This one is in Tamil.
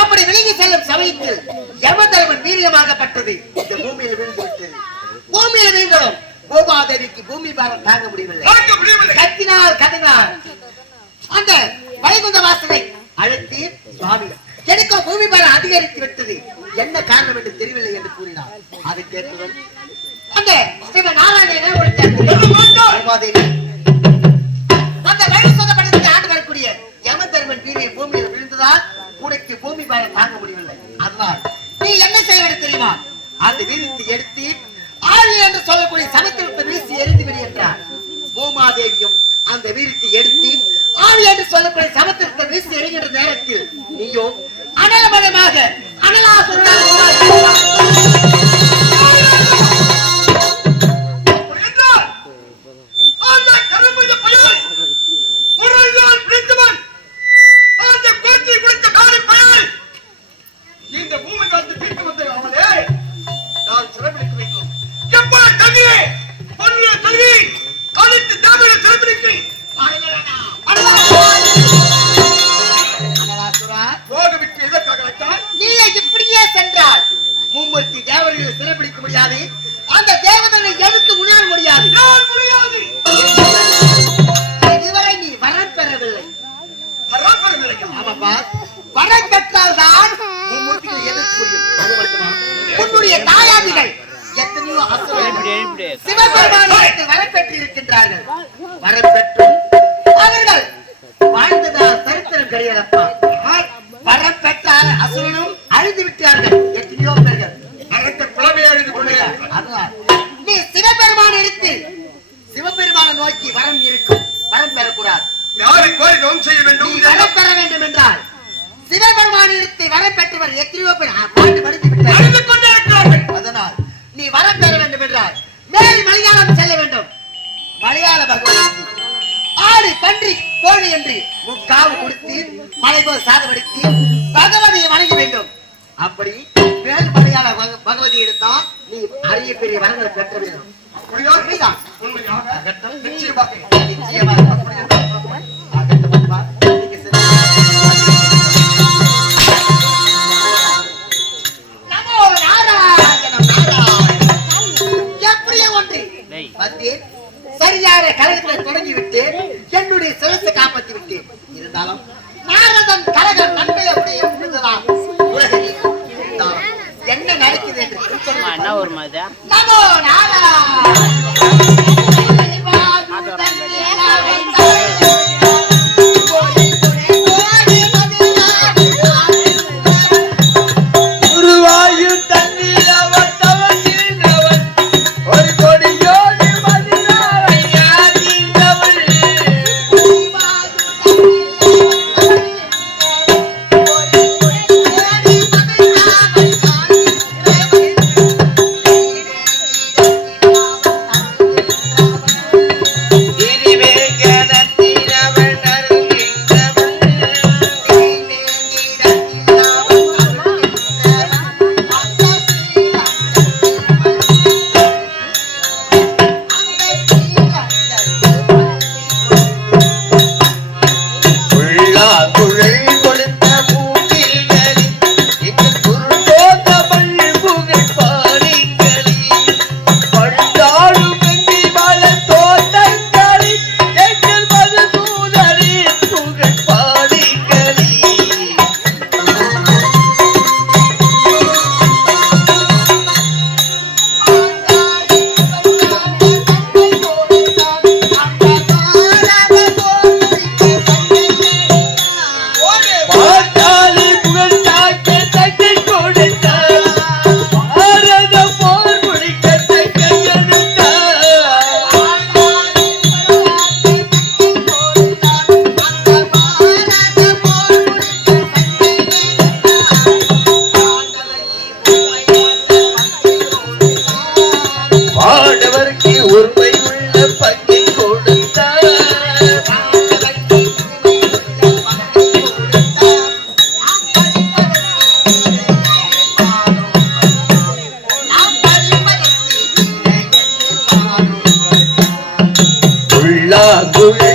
அப்படி விலகி செல்லும் சமயத்தில் யமதர்மன் வீரியமாகப்பட்டது இந்த பூமியில் விழுந்துவிட்டது. பூமியில் விழுந்ததும் கோபாதேவிக்கு பூமி பாரம் தாங்க முடியவில்லை. கத்தினால் கதறினார். அந்த வைகுந்த வாசனை அழைத்து சுவாமி எனக்கு பூமி பாரம் அதிகரித்து விட்டது, என்ன காரணம் என்று தெரியவில்லை என்று கூறினார். அதை கேட்டதும் அந்த நாராயணன் அந்த வைகுந்தபட்டத்தை ஆண்டு வரக்கூடிய யமதர்மன் வீரியம் பூமியில் விழுந்ததால் கூடைக்கு பூமி பாரம் தாங்க முடியவில்லை. அதனால் நீ என்ன செய்ய வேண்டும் தெரியுமா? அந்த வீரியத்தை எடுத்து ஆழி என்று சொல்லக்கூடிய சமுத்திரத்தை வீசி எரிந்துவிடு என்றார். பூமாதேவியும் அந்த வீரியத்தை எடுத்து ஆழி என்று சொல்லக்கூடிய சமுத்திரத்தை வீசி எரிகின்ற நேரத்தில் நீயோ அனலமயமாக மும்மூர்த்தி தேவர்களை சிறைப்பிடிக்க முடியாது. அந்த தேவதனை எதுக்கு முன்னால் முடியாது. இதுவரை நீ வரம் பெறவில்லை. ஆமாப்பா, வரம் பெற்றால்தான் மும்மூர்த்திகளை எதிர்க்க முடியும். அது மட்டுமா, உன்னுடைய தாயாதிகள் எத்தனையோ அசுரர்கள் சிவபெருமானுக்கு வரம் பெற்று இருக்கின்றார்கள். வரம் பெற்றும் அவர்கள் வாழ்ந்ததால் சரித்திரம் கிடையாதப்பா. வரம் பெற்றால் அசுரனும் அழிந்து விட்டார்கள். எத்தனையோ பேர்கள் நீ சிவபெருமான எடுத்து சிவபெருமான நோக்கி வரம் இருக்கும். வரம் பெறக்கூடாது. வரம் பெற வேண்டும் என்றால் சிவபெருமான எடுத்து வரம் பெற்றவர் எத்தனையோ பேர் பாண்டு படித்து விட்டார்கள். அதனால் நீ வரம் பெற வேண்டும் என்றால் மேல் மலையாளம் செல்ல வேண்டும். மலையாள பகவான் ஆடு பன்றி கோழி என்று முக்காவு கொடுத்து மலை போல் சாதப்படுத்தி பகவதியை வணங்க வேண்டும். அப்படி மேல் மலையாள பகவதி எடுத்தால் நீ அரிய பெரிய வரங்களை பெற்ற வேண்டும். எப்படியோ ஒன்று வந்தேன். சரியான கழகத்தை தொடங்கிவிட்டு என்னுடைய சிரத்தை காப்பாற்றி விட்டேன். இருந்தாலும் நாரதன் கழகம் நன்மை அப்படியே முடிந்ததால் உலகில் என்ன நடக்குது என்று நமோ Gula